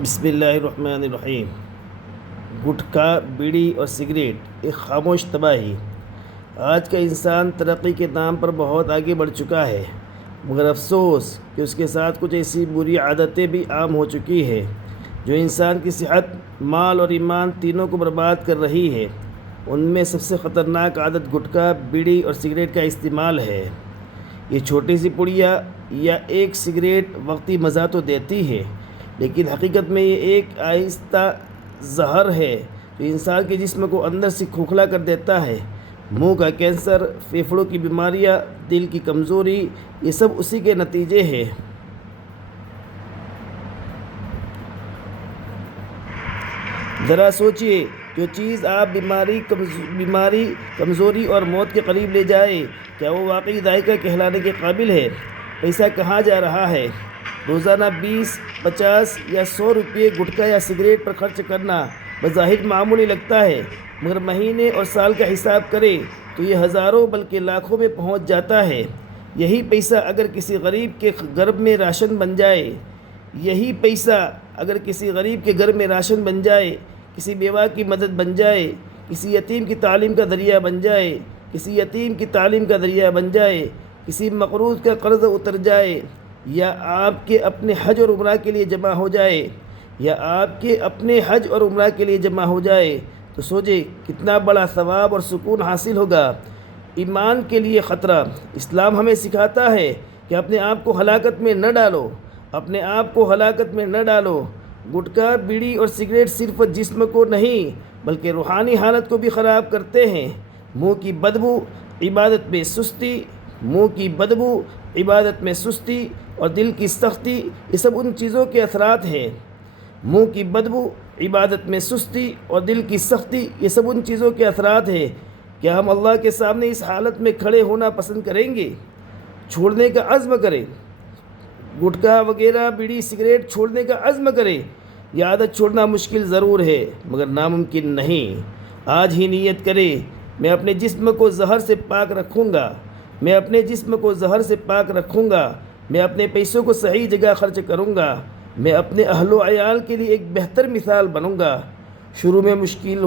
بسم اللہ الرحمن الرحیم۔ گٹکا، بیڑی اور سگریٹ ایک خاموش تباہی۔ آج کا انسان ترقی کے نام پر بہت آگے بڑھ چکا ہے، مگر افسوس کہ اس کے ساتھ کچھ ایسی بری عادتیں بھی عام ہو چکی ہے جو انسان کی صحت، مال اور ایمان تینوں کو برباد کر رہی ہے۔ ان میں سب سے خطرناک عادت گٹکا، بیڑی اور سگریٹ کا استعمال ہے۔ یہ چھوٹی سی پڑیا یا ایک سگریٹ وقتی مزہ تو دیتی ہے، لیکن حقیقت میں یہ ایک آہستہ زہر ہے جو انسان کے جسم کو اندر سے کھوکھلا کر دیتا ہے۔ منہ کا کینسر، پھیپھڑوں کی بیماریاں، دل کی کمزوری، یہ سب اسی کے نتیجے ہیں۔ ذرا سوچئے، جو چیز آپ بیماری، کمزوری اور موت کے قریب لے جائے، کیا وہ واقعی ذائقہ کہلانے کے قابل ہے؟ پیسہ کہاں جا رہا ہے؟ روزانہ 20، 50 یا 100 روپے گٹکا یا سگریٹ پر خرچ کرنا بظاہر معمولی لگتا ہے، مگر مہینے اور سال کا حساب کرے تو یہ ہزاروں بلکہ لاکھوں میں پہنچ جاتا ہے۔ یہی پیسہ اگر کسی غریب کے گھر میں راشن بن جائے، کسی بیوہ کی مدد بن جائے، کسی یتیم کی تعلیم کا ذریعہ بن جائے، کسی مقروض کا قرض اتر جائے، یا آپ کے اپنے حج اور عمرہ کے لیے جمع ہو جائے، تو سوچے کتنا بڑا ثواب اور سکون حاصل ہوگا۔ ایمان کے لیے خطرہ۔ اسلام ہمیں سکھاتا ہے کہ اپنے آپ کو ہلاکت میں نہ ڈالو۔ گٹکا، بیڑی اور سگریٹ صرف جسم کو نہیں بلکہ روحانی حالت کو بھی خراب کرتے ہیں۔ منہ کی بدبو، عبادت میں سستی اور دل کی سختی، یہ سب ان چیزوں کے اثرات ہیں۔ کیا ہم اللہ کے سامنے اس حالت میں کھڑے ہونا پسند کریں گے؟ چھوڑنے کا عزم کریں۔ گٹکا وغیرہ، بیڑی، سگریٹ چھوڑنے کا عزم کریں۔ یہ عادت چھوڑنا مشکل ضرور ہے مگر ناممکن نہیں۔ آج ہی نیت کریں، میں اپنے جسم کو زہر سے پاک رکھوں گا، میں اپنے پیسوں کو صحیح جگہ خرچ کروں گا، میں اپنے اہل و عیال کے لیے ایک بہتر مثال بنوں گا۔ شروع میں مشکل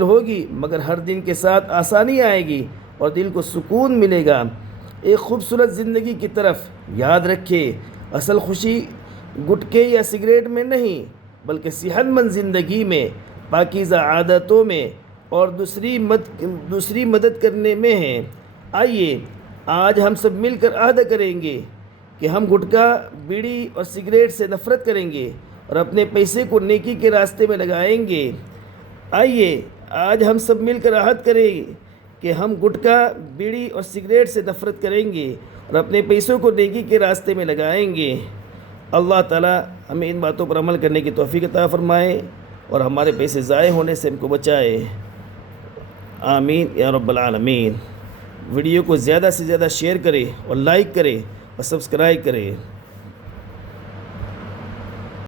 ہوگی مگر ہر دن کے ساتھ آسانی آئے گی اور دل کو سکون ملے گا۔ ایک خوبصورت زندگی کی طرف یاد رکھے، اصل خوشی گٹکے یا سگریٹ میں نہیں بلکہ صحت مند زندگی میں، پاکیزہ عادتوں میں اور دوسری مدد کرنے میں ہے۔ آئیے آج ہم سب مل کر عہد کریں گے کہ ہم گٹکا، بیڑی اور سگریٹ سے نفرت کریں گے اور اپنے پیسے کو نیکی کے راستے میں لگائیں گے۔ آئیے آج ہم سب مل کر عہد کریں کہ ہم گٹکا، بیڑی اور سگریٹ سے نفرت کریں گے اور اپنے پیسوں کو نیکی کے راستے میں لگائیں گے۔ اللہ تعالیٰ ہمیں ان باتوں پر عمل کرنے کی توفیق عطا فرمائے اور ہمارے پیسے ضائع ہونے سے ہم کو بچائے۔ آمین یا رب العالمین۔ ویڈیو کو زیادہ سے زیادہ شیئر کریں اور لائک کریں اور سبسکرائب کریں۔